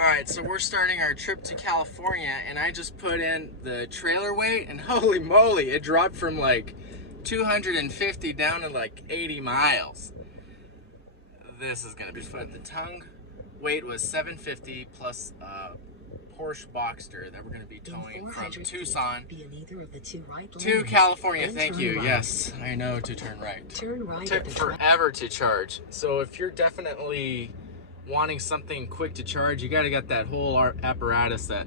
Alright, so we're starting our trip to California, and I just put in the trailer weight, and holy moly, it dropped from like 250 down to like 80 miles. This is gonna be fun. The tongue weight was 750 plus Porsche Boxster that we're gonna be towing from Tucson to California. Thank you. Right. Yes, I know to turn right. Turn right. Took forever to charge. So if you're definitely wanting something quick to charge, you gotta get that whole apparatus, that,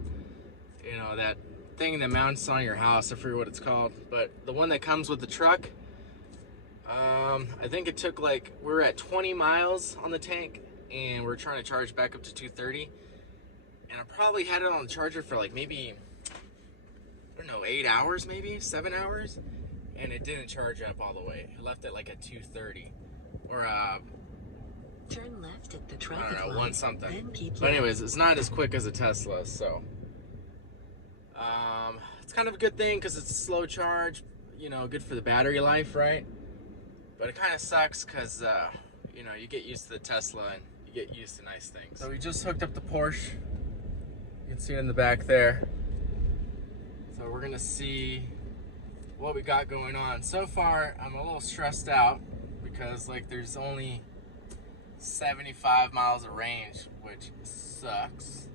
you know, that thing that mounts on your house. I forget what it's called, but the one that comes with the truck. I think it took like, we're at 20 miles on the tank, and we're trying to charge back up to 230. And I probably had it on the charger for like maybe, I don't know, 8 hours, maybe 7 hours, and it didn't charge up all the way. It left it like at 230, or turn left at the traffic I don't know, light, one something. But left. anyways, it's not as quick as a Tesla, so it's kind of a good thing because it's a slow charge, you know, good for the battery life, right? But it kind of sucks because you know, you get used to the Tesla and you get used to nice things. So we just hooked up the Porsche. You can see it in the back there. So we're gonna see what we got going on. So far, I'm a little stressed out because like there's only 75 miles of range, which sucks.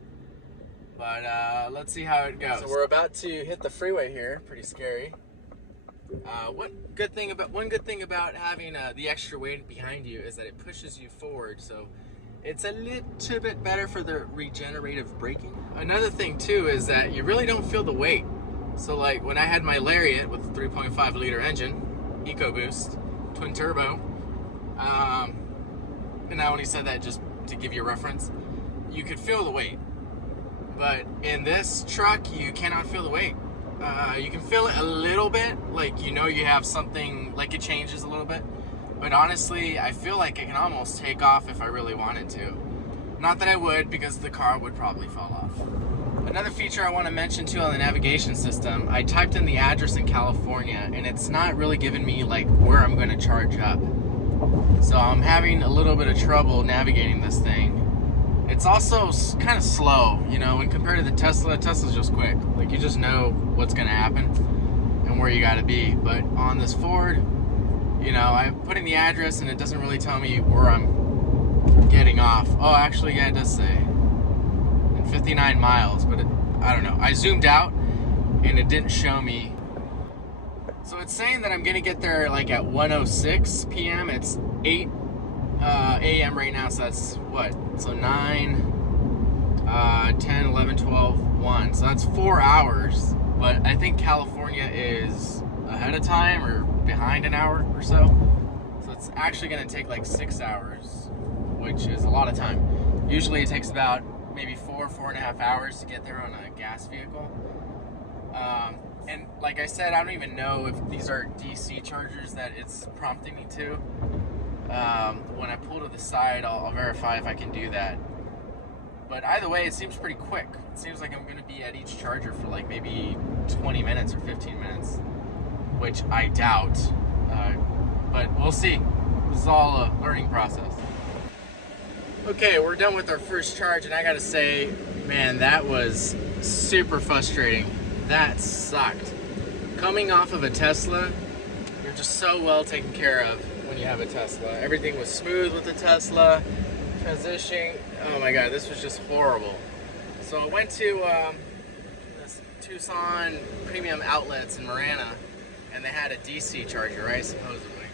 But let's see how it goes. So we're about to hit the freeway here. Pretty scary. One good thing about having the extra weight behind you is that it pushes you forward, so it's a little bit better for the regenerative braking. Another thing too is that you really don't feel the weight. So like when I had my Lariat with the 3.5 liter engine, EcoBoost, twin turbo, and I only said that just to give you a reference, you could feel the weight. But in this truck, you cannot feel the weight. You can feel it a little bit, like, you know, you have something, like it changes a little bit. But honestly, I feel like it can almost take off if I really wanted to. Not that I would, because the car would probably fall off. Another feature I want to mention too on the navigation system, I typed in the address in California, and it's not really giving me like where I'm going to charge up. So I'm having a little bit of trouble navigating this thing. It's also kind of slow, you know, when compared to the Tesla. Tesla's just quick. Like, you just know what's going to happen and where you got to be. But on this Ford, you know, I put in the address and it doesn't really tell me where I'm getting off. Oh, actually, yeah, it does say. In 59 miles, but I don't know. I zoomed out and it didn't show me. So it's saying that I'm going to get there like at 1:06 p.m. It's 8 a.m. right now, so that's what? So 9, 10, 11, 12, 1. So that's 4 hours. But I think California is ahead of time or behind an hour or so. So it's actually going to take like 6 hours, which is a lot of time. Usually it takes about maybe 4.5 hours to get there on a gas vehicle. And like I said, I don't even know if these are DC chargers that it's prompting me to. When I pull to the side, I'll verify if I can do that. But either way, it seems pretty quick. It seems like I'm going to be at each charger for like maybe 20 minutes or 15 minutes, which I doubt. But we'll see. This is all a learning process. Okay, we're done with our first charge, and I gotta say, man, that was super frustrating. That sucked. Coming off of a Tesla, you're just so well taken care of when you have a Tesla. Everything was smooth with the Tesla. Transitioning, oh my god, this was just horrible. So I went to this Tucson Premium Outlets in Marana, and they had a DC charger, right, supposedly.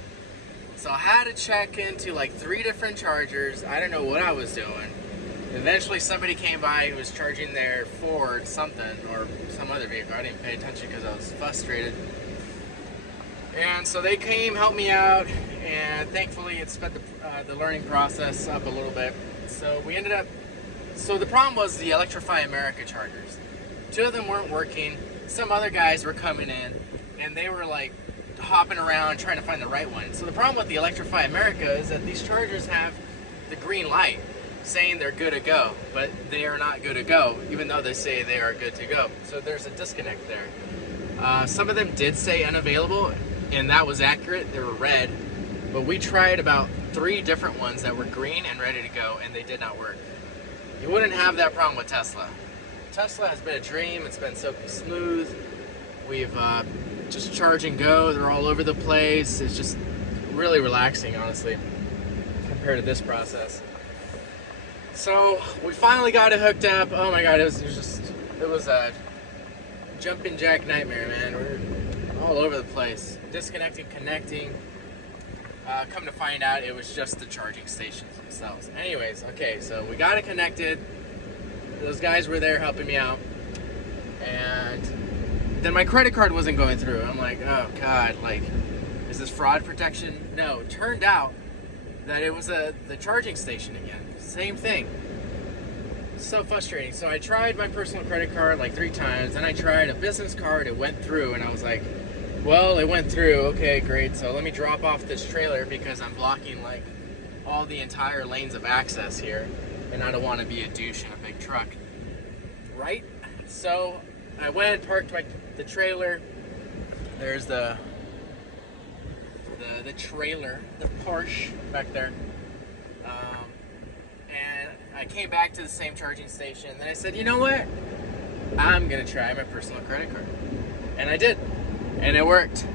So I had to check into like 3 different chargers. I don't know what I was doing. Eventually somebody came by who was charging their Ford something, or some other vehicle. I didn't pay attention because I was frustrated. And so they came, helped me out, and thankfully it sped the learning process up a little bit. So we ended up, so the problem was the Electrify America chargers. 2 of them weren't working. Some other guys were coming in, and they were like hopping around trying to find the right one. So the problem with the Electrify America is that these chargers have the green light saying they're good to go, but they are not good to go, even though they say they are good to go. So there's a disconnect there. Some of them did say unavailable, and that was accurate. They were red, but we tried about 3 different ones that were green and ready to go, and they did not work. You wouldn't have that problem with Tesla. Tesla has been a dream. It's been so smooth. We've just charge and go. They're all over the place. It's just really relaxing, honestly, compared to this process. So we finally got it hooked up. Oh my God, it was a jumping jack nightmare, man. We're all over the place, disconnecting, connecting. Come to find out, it was just the charging stations themselves. Anyways, okay, so we got it connected. Those guys were there helping me out, and then my credit card wasn't going through. I'm like, oh God, like, is this fraud protection? No, it turned out that it was the charging station again. Same thing. So frustrating. So I tried my personal credit card like 3 times, then I tried a business card. It went through, and I was like, well, it went through. Okay, great. So let me drop off this trailer because I'm blocking like all the entire lanes of access here, and I don't want to be a douche in a big truck, right? So I went, parked the trailer. There's the trailer, the Porsche back there. And I came back to the same charging station. Then I said, you know what? I'm gonna try my personal credit card. And I did. And it worked.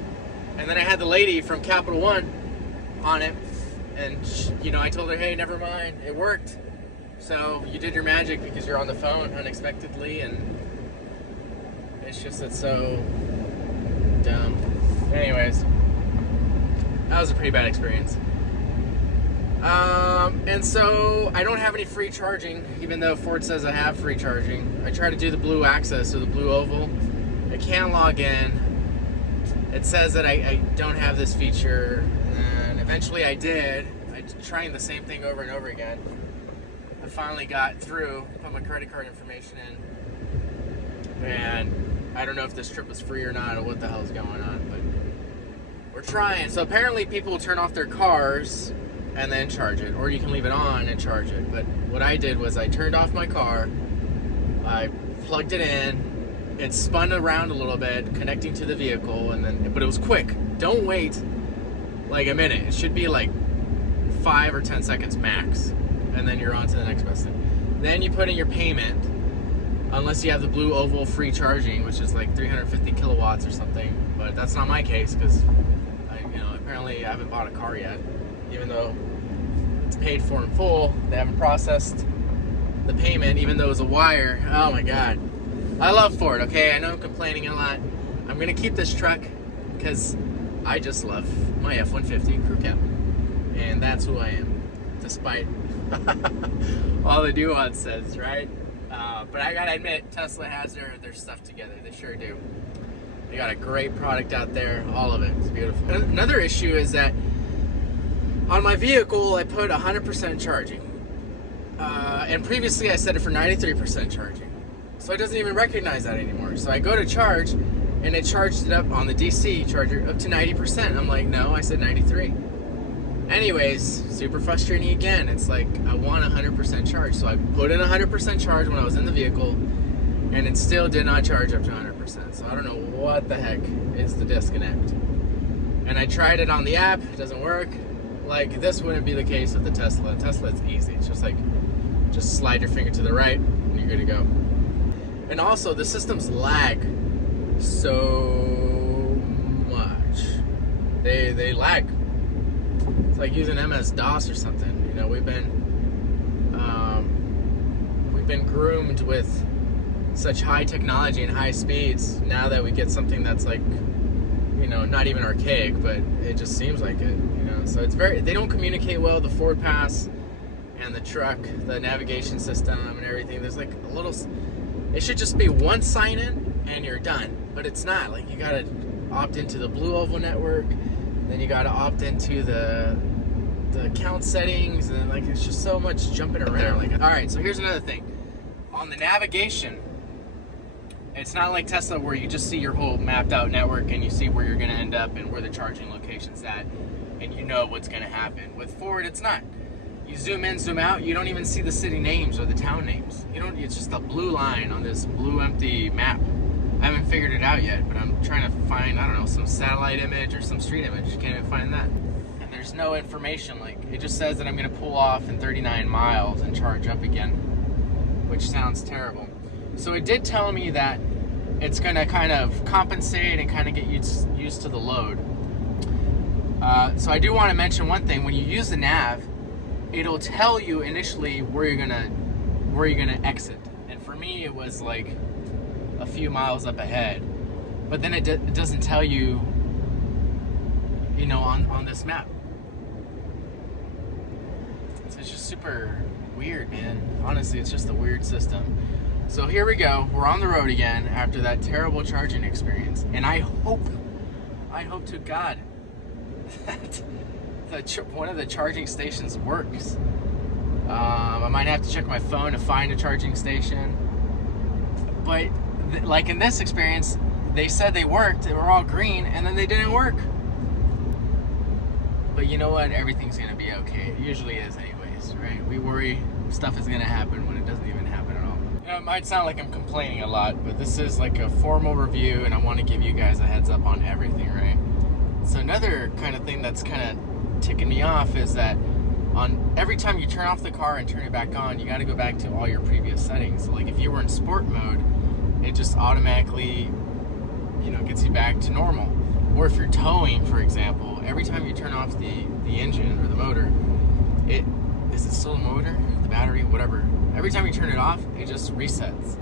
And then I had the lady from Capital One on it. And she, I told her, hey, never mind, it worked. So you did your magic because you're on the phone unexpectedly, and it's so dumb. Anyways, that was a pretty bad experience. And so I don't have any free charging, even though Ford says I have free charging. I try to do the blue access or the blue oval. I can't log in. It says that I don't have this feature, and eventually I did. I trying the same thing over and over again. I finally got through, put my credit card information in, and I don't know if this trip was free or not or what the hell's going on, but we're trying. So apparently people turn off their cars and then charge it, or you can leave it on and charge it. But what I did was I turned off my car, I plugged it in, it spun around a little bit, connecting to the vehicle, but it was quick. Don't wait like a minute. It should be like 5 or 10 seconds max, and then you're on to the next best thing. Then you put in your payment, unless you have the blue oval free charging, which is like 350 kilowatts or something. But that's not my case because apparently I haven't bought a car yet, even though it's paid for in full. They haven't processed the payment, even though it was a wire. Oh my God. I love Ford, okay? I know I'm complaining a lot. I'm gonna keep this truck because I just love my F-150 crew cab. And that's who I am, despite all the nuances, right? But I gotta admit, Tesla has their stuff together. They sure do. They got a great product out there. All of it is beautiful. Another issue is that on my vehicle, I put 100% charging. And previously I set it for 93% charging. So it doesn't even recognize that anymore. So I go to charge, and it charged it up on the DC charger up to 90%. I'm like, no, I said 93. Anyways, super frustrating again. It's like, I want 100% charge. So I put in 100% charge when I was in the vehicle, and it still did not charge up to 100%. So I don't know what the heck is the disconnect. And I tried it on the app, it doesn't work. Like, this wouldn't be the case with the Tesla. Tesla, it's easy. It's just like, just slide your finger to the right, and you're good to go. And also, the systems lag so much. They lag. It's like using MS-DOS or something. We've been groomed with such high technology and high speeds. Now that we get something that's like, not even archaic, but it just seems like it. So it's they don't communicate well. The Ford Pass and the truck, the navigation system and everything. There's like a little. It should just be one sign-in and you're done. But it's not. Like, you gotta opt into the Blue Oval network, then you gotta opt into the account settings, and like it's just so much jumping around. Like, all right, so here's another thing. On the navigation, it's not like Tesla where you just see your whole mapped out network and you see where you're gonna end up and where the charging location's at, and you know what's gonna happen. With Ford, it's not. You zoom in, zoom out, you don't even see the city names or the town names. It's just a blue line on this blue empty map. I haven't figured it out yet, but I'm trying to find, I don't know, some satellite image or some street image. Can't even find that. And there's no information. Like, it just says that I'm gonna pull off in 39 miles and charge up again. which sounds terrible. So it did tell me that it's gonna kind of compensate and kind of get used to the load. So I do want to mention one thing. When you use the nav, it'll tell you initially where you're gonna exit. And for me, it was like a few miles up ahead. But then it doesn't tell you, you know, on this map. So it's just super weird, man. Honestly, it's just a weird system. So here we go. We're on the road again after that terrible charging experience. And I hope to God that one of the charging stations works. I might have to check my phone to find a charging station. But like in this experience, they said they worked, they were all green, and then they didn't work. But you know what? Everything's gonna be okay. It usually is anyways, right? We worry stuff is gonna happen when it doesn't even happen at all. You know, it might sound like I'm complaining a lot, but this is like a formal review, and I want to give you guys a heads up on everything, right? So another kind of thing that's kind of ticking me off is that on every time you turn off the car and turn it back on, you got to go back to all your previous settings. So like if you were in sport mode, it just automatically, you know, gets you back to normal. Or if you're towing, for example, every time you turn off the engine or the motor, is it still a motor, the battery, whatever. Every time you turn it off, it just resets.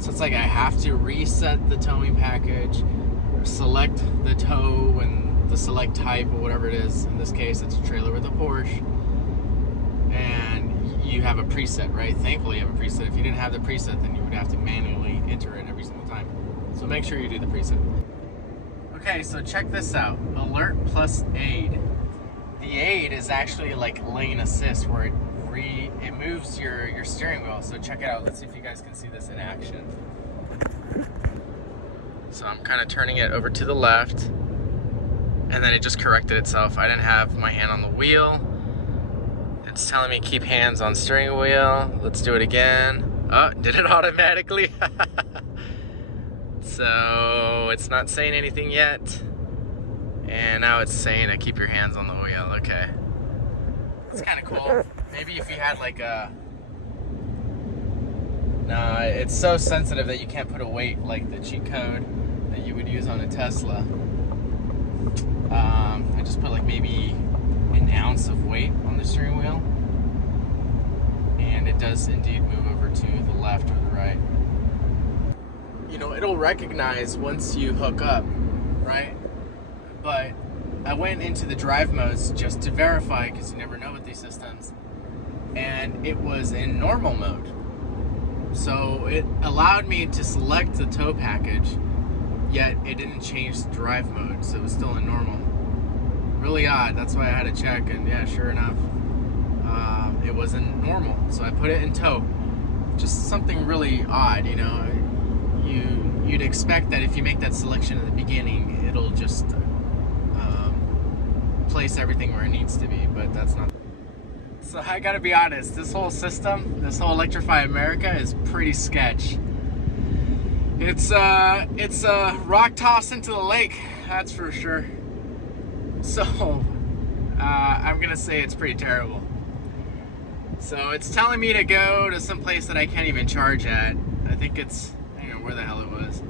So it's like I have to reset the towing package, select the tow and the select type or whatever it is. In this case, it's a trailer with a Porsche. And you have a preset, right? Thankfully, you have a preset. If you didn't have the preset, then you would have to manually enter it every single time. So make sure you do the preset. Okay, so check this out. Alert plus aid. The aid is actually like lane assist, where it moves your steering wheel. So check it out. Let's see if you guys can see this in action. So I'm kind of turning it over to the left, and then it just corrected itself. I didn't have my hand on the wheel. It's telling me keep hands on steering wheel. Let's do it again. Oh, did it automatically? So it's not saying anything yet. And now it's saying to keep your hands on the wheel. Okay. It's kind of cool. Maybe if you had like a... No, it's so sensitive that you can't put a weight like the cheat code that you would use on a Tesla. I just put like maybe an ounce of weight on the steering wheel. And it does indeed move over to the left or the right. You know, it'll recognize once you hook up, right? But I went into the drive modes just to verify, because you never know with these systems, and it was in normal mode. So it allowed me to select the tow package, yet it didn't change the drive mode, so it was still in normal. Really odd. That's why I had to check, and yeah, sure enough, it was in normal. So I put it in tow. Just something really odd, you know. You'd expect that if you make that selection at the beginning, it'll just place everything where it needs to be, but that's not. So I gotta be honest, this whole system, this whole Electrify America is pretty sketch. It's a rock toss into the lake, that's for sure. So I'm gonna say it's pretty terrible. So it's telling me to go to some place that I can't even charge at. I think it's, I don't know where the hell it was.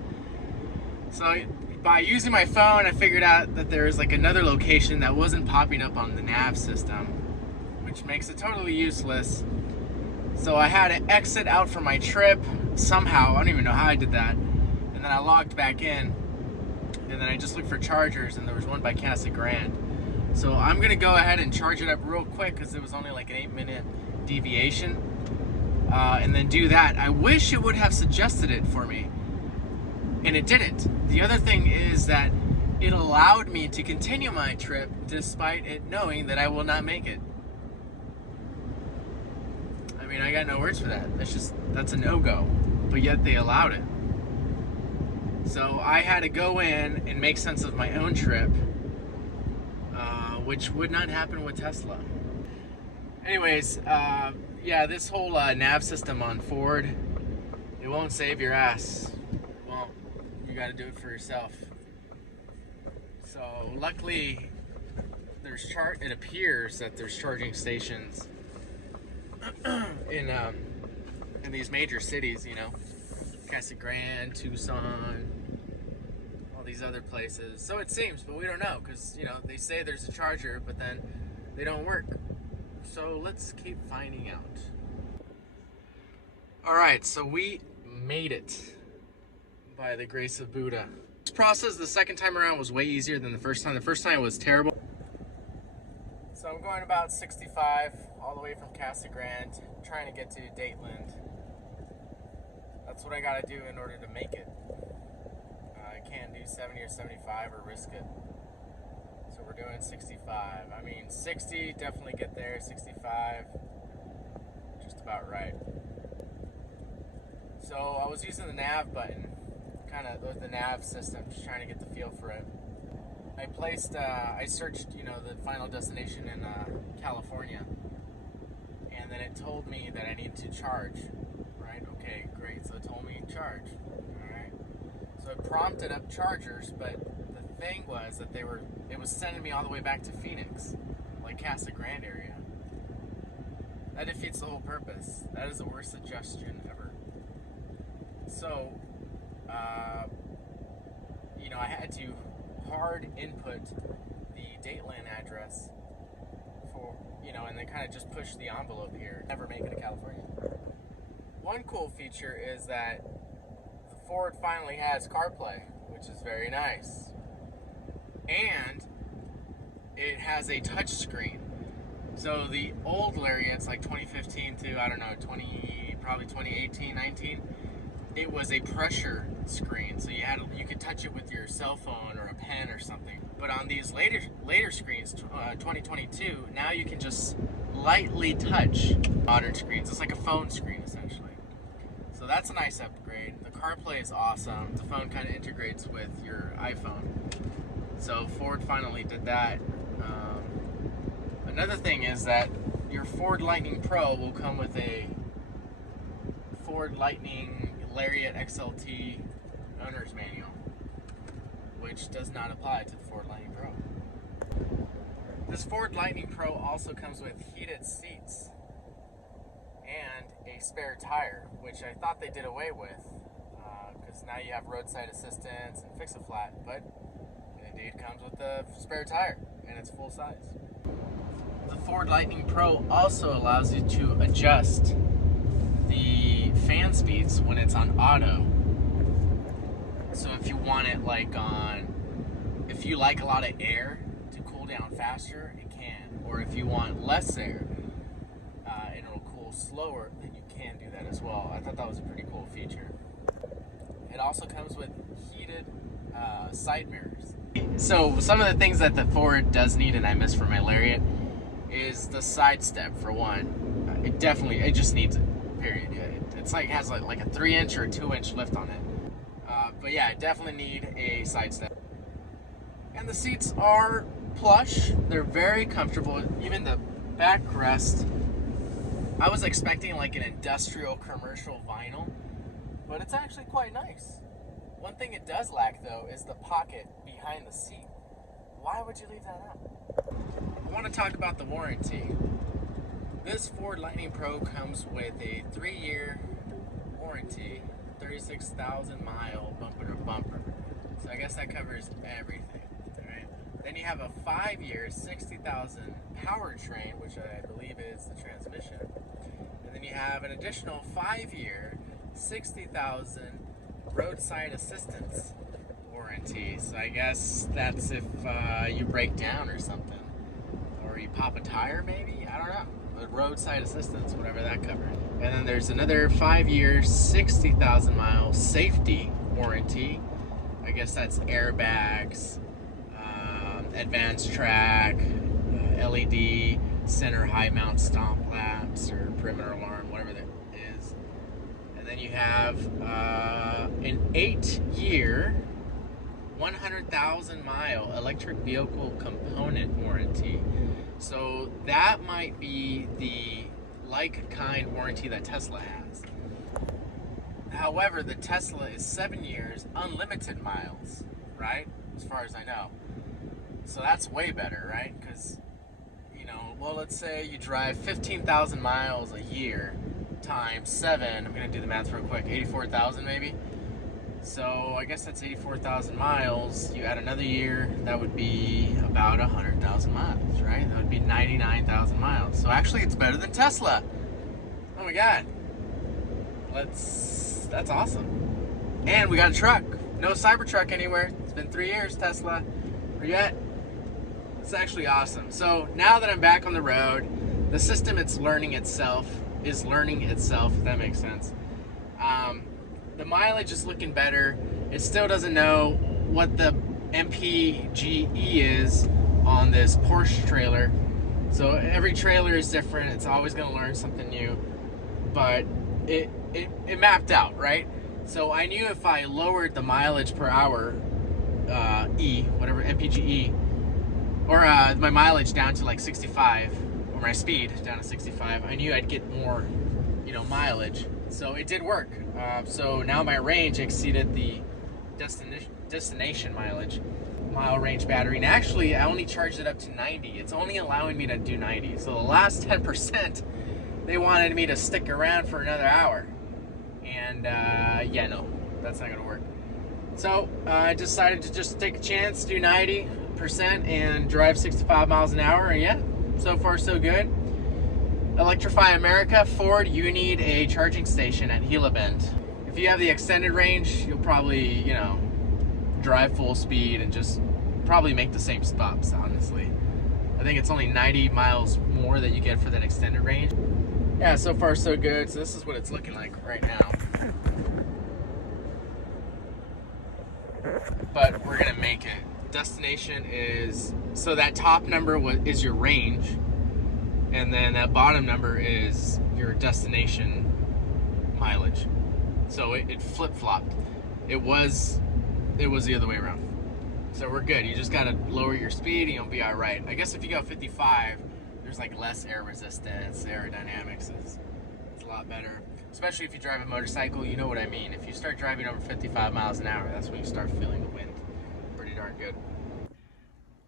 So by using my phone, I figured out that there's like another location that wasn't popping up on the nav system, which makes it totally useless. So I had to exit out from my trip somehow. I don't even know how I did that. And then I logged back in, and then I just looked for chargers, and there was one by Casa Grande. So I'm gonna go ahead and charge it up real quick, because it was only like an 8-minute deviation, and then do that. I wish it would have suggested it for me, and it didn't. The other thing is that it allowed me to continue my trip despite it knowing that I will not make it. I mean, I got no words for that. That's a no-go, but yet they allowed it. So I had to go in and make sense of my own trip, which would not happen with Tesla. Anyways, yeah, this whole nav system on Ford, it won't save your ass. It won't. You got to do it for yourself. So luckily, it appears that there's charging stations in in these major cities, you know, Casa Grande, Tucson, all these other places. So it seems, but we don't know, because, you know, they say there's a charger, but then they don't work. So let's keep finding out. All right, so we made it by the grace of Buddha. This process the second time around was way easier than the first time. The first time was terrible. So I'm going about 65 all the way from Casa Grande, trying to get to Dateland. That's what I gotta do in order to make it. I can't do 70 or 75 or risk it. So we're doing 65. I mean, 60, definitely get there. 65, just about right. So I was using the nav button, kind of the nav system, just trying to get the feel for it. I searched, you know, the final destination in California, and then it told me that I need to charge, right? Okay, great, so it told me charge, all right. So it prompted up chargers, but the thing was that it was sending me all the way back to Phoenix, like Casa Grande area. That defeats the whole purpose. That is the worst suggestion ever. So, you know, I had to hard input the Dateland address for, you know, and then kind of just push the envelope here. Never make it to California. One cool feature is that the Ford finally has CarPlay, which is very nice. And it has a touch screen. So the old Lariats, like 2015 to, I don't know, probably 2018, 19, it was a pressure screen, so you could touch it with your cell phone or a pen or something. But on these later screens, 2022, now you can just lightly touch modern screens. It's like a phone screen essentially. So that's a nice upgrade. The CarPlay is awesome. The phone kind of integrates with your iPhone. So Ford finally did that. Another thing is that your Ford Lightning Pro will come with a Ford Lightning Lariat XLT owner's manual, which does not apply to the Ford Lightning Pro. This Ford Lightning Pro also comes with heated seats and a spare tire, which I thought they did away with, because now you have roadside assistance and fix-a-flat, but it indeed comes with the spare tire, and it's full size. The Ford Lightning Pro also allows you to adjust the fan speeds when it's on auto. So if you want it like if you like a lot of air to cool down faster, it can. Or if you want less air and it'll cool slower, then you can do that as well. I thought that was a pretty cool feature. It also comes with heated side mirrors. So some of the things that the Ford does need, and I miss from my Lariat, is the side step for one. It just needs it, period. Yeah, it's like, it has like a 3-inch or a 2-inch lift on it. But yeah, I definitely need a side step. And the seats are plush. They're very comfortable. Even the backrest, I was expecting like an industrial commercial vinyl, but it's actually quite nice. One thing it does lack though is the pocket behind the seat. Why would you leave that out? I want to talk about the warranty. This Ford Lightning Pro comes with a 3-year warranty, 36,000 mile bumper to bumper. So I guess that covers everything, right? Then you have a 5-year, 60,000 powertrain, which I believe is the transmission. And then you have an additional 5-year, 60,000 roadside assistance warranty. So I guess that's if you break down or something. Or you pop a tire maybe? I don't know. But roadside assistance, whatever that covers. And then there's another 5-year, 60,000 mile safety warranty. I guess that's airbags, advanced track, LED, center high mount stomp lamps, or perimeter alarm, whatever that is. And then you have an 8-year, 100,000 mile electric vehicle component warranty. So that might be the like-kind warranty that Tesla has. However, the Tesla is 7 years, unlimited miles, right? As far as I know. So that's way better, right? Because, you know, well, let's say you drive 15,000 miles a year times 7, I'm gonna do the math real quick, 84,000 maybe. So I guess that's 84,000 miles. You add another year, that would be about 100,000 miles, right? That would be 99,000 miles. So actually it's better than Tesla. Oh my God. That's awesome. And we got a truck. No Cybertruck anywhere. It's been 3 years, Tesla. Where you at? It's actually awesome. So now that I'm back on the road, the system is learning itself, if that makes sense. The mileage is looking better. It still doesn't know what the MPGe is on this Porsche trailer. So every trailer is different. It's always going to learn something new. But it mapped out, right? So I knew if I lowered the mileage per hour, MPGe, or my mileage down to like 65, or my speed down to 65, I knew I'd get more, mileage. So it did work. So now my range exceeded the destination mile range battery. And actually, I only charged it up to 90. It's only allowing me to do 90. So the last 10%, they wanted me to stick around for another hour. And yeah, no, that's not gonna work. So I decided to just take a chance, do 90% and drive 65 miles an hour. And yeah, so far so good. Electrify America, Ford, you need a charging station at Gila Bend. If you have the extended range, you'll probably, drive full speed and just probably make the same stops, honestly. I think it's only 90 miles more that you get for that extended range. Yeah, so far so good. So this is what it's looking like right now. But we're gonna make it. Destination is, so that top number is your range, and then that bottom number is your destination mileage. So it flip-flopped. It was the other way around. So we're good. You just gotta lower your speed and you'll be all right. I guess if you go 55, there's like less air resistance, aerodynamics is a lot better. Especially if you drive a motorcycle, you know what I mean. If you start driving over 55 miles an hour, that's when you start feeling the wind pretty darn good.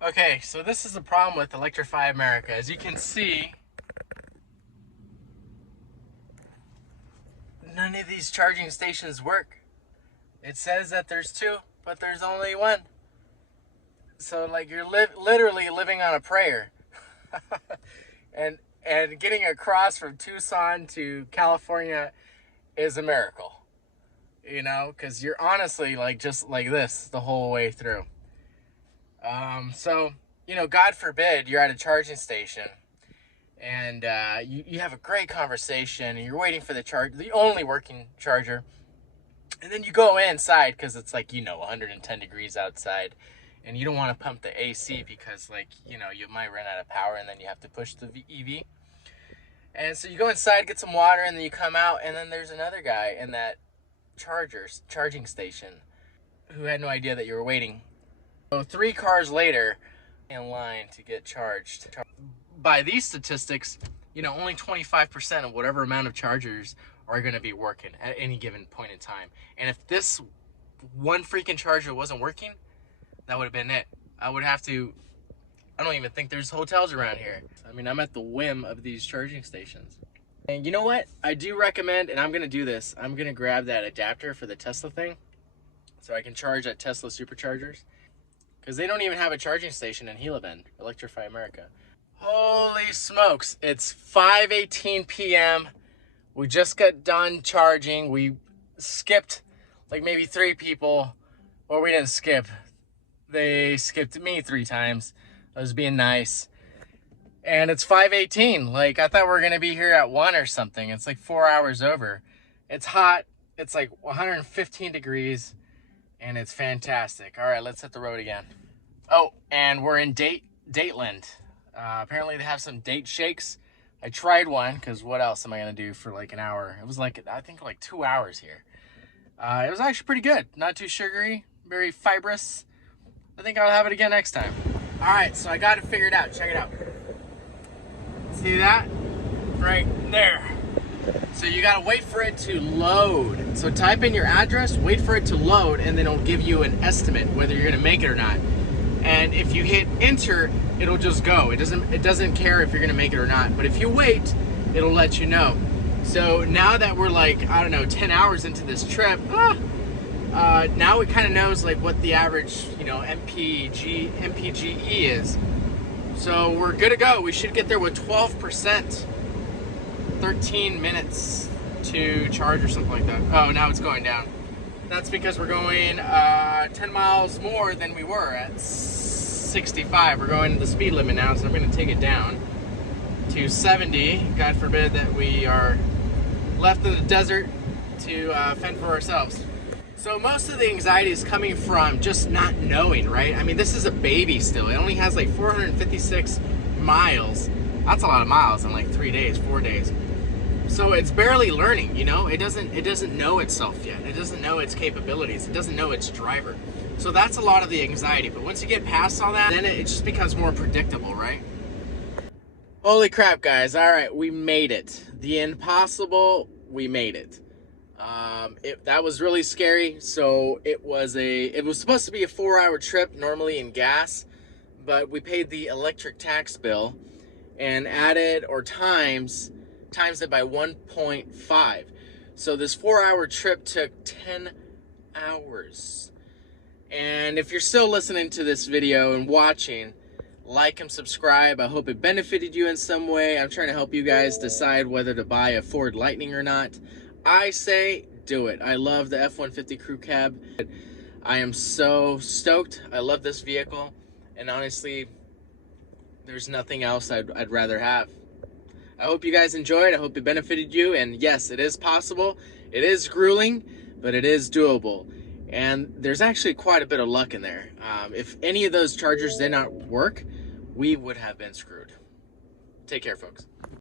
Okay, so this is the problem with Electrify America. As you can see, none of these charging stations work. It says that there's 2, but there's only 1. So like you're literally living on a prayer. and getting across from Tucson to California is a miracle. Because you're honestly like just like this the whole way through. So, God forbid you're at a charging station and you have a great conversation and you're waiting for the only working charger. And then you go inside because it's like, 110 degrees outside and you don't want to pump the AC because you might run out of power and then you have to push the EV. And so you go inside, get some water, and then you come out and then there's another guy in that charging station who had no idea that you were waiting. So 3 cars later, in line to get charged. By these statistics, only 25% of whatever amount of chargers are going to be working at any given point in time. And if this one freaking charger wasn't working, that would have been it. I don't even think there's hotels around here. I mean, I'm at the whim of these charging stations. And you know what? I do recommend, and I'm going to do this, I'm going to grab that adapter for the Tesla thing so I can charge at Tesla superchargers. Because they don't even have a charging station in Gila Bend, Electrify America. Holy smokes, it's 5:18 p.m. We just got done charging. We skipped like maybe 3 people, or we didn't skip. They skipped me 3 times. I was being nice. And it's 5:18. Like, I thought we were going to be here at 1 or something. It's like 4 hours over. It's hot. It's like 115 degrees. And it's fantastic. All right, let's hit the road again. Oh, and we're in Dateland. Apparently they have some date shakes. I tried one, because what else am I going to do for like an hour? It was like, I think like 2 hours here. It was actually pretty good. Not too sugary, very fibrous. I think I'll have it again next time. All right, so I got it figured out. Check it out. See that? Right there. So you gotta wait for it to load. So type in your address, wait for it to load, and then it'll give you an estimate whether you're gonna make it or not. And if you hit enter, it'll just go. It doesn't care if you're gonna make it or not. But if you wait, it'll let you know. So now that we're like, I don't know, 10 hours into this trip, now it kind of knows like what the average, you know, MPGe is. So we're good to go. We should get there with 12%, 13 minutes to charge or something like that. Oh, now it's going down. That's because we're going 10 miles more than we were at 65. We're going the speed limit now, so I'm going to take it down to 70. God forbid that we are left in the desert to fend for ourselves. So most of the anxiety is coming from just not knowing, right? I mean, this is a baby still. It only has like 456 miles. That's a lot of miles in like 3 days, 4 days. So it's barely learning, you know? It doesn't know itself yet. It doesn't know its capabilities. It doesn't know its driver. So that's a lot of the anxiety. But once you get past all that, then it just becomes more predictable, right? Holy crap, guys. All right, we made it. The impossible, we made it. That was really scary. So it was supposed to be a 4-hour trip, normally in gas, but we paid the electric tax bill and added or times it by 1.5. So this 4-hour trip took 10 hours. And if you're still listening to this video and watching, like and subscribe. I hope it benefited you in some way. I'm trying to help you guys decide whether to buy a Ford Lightning or not. I say do it. I love the F-150 crew cab. I am so stoked. I love this vehicle. And honestly, there's nothing else I'd rather have. I hope you guys enjoyed. I hope it benefited you. And yes, it is possible. It is grueling, but it is doable. And there's actually quite a bit of luck in there. If any of those chargers did not work, we would have been screwed. Take care, folks.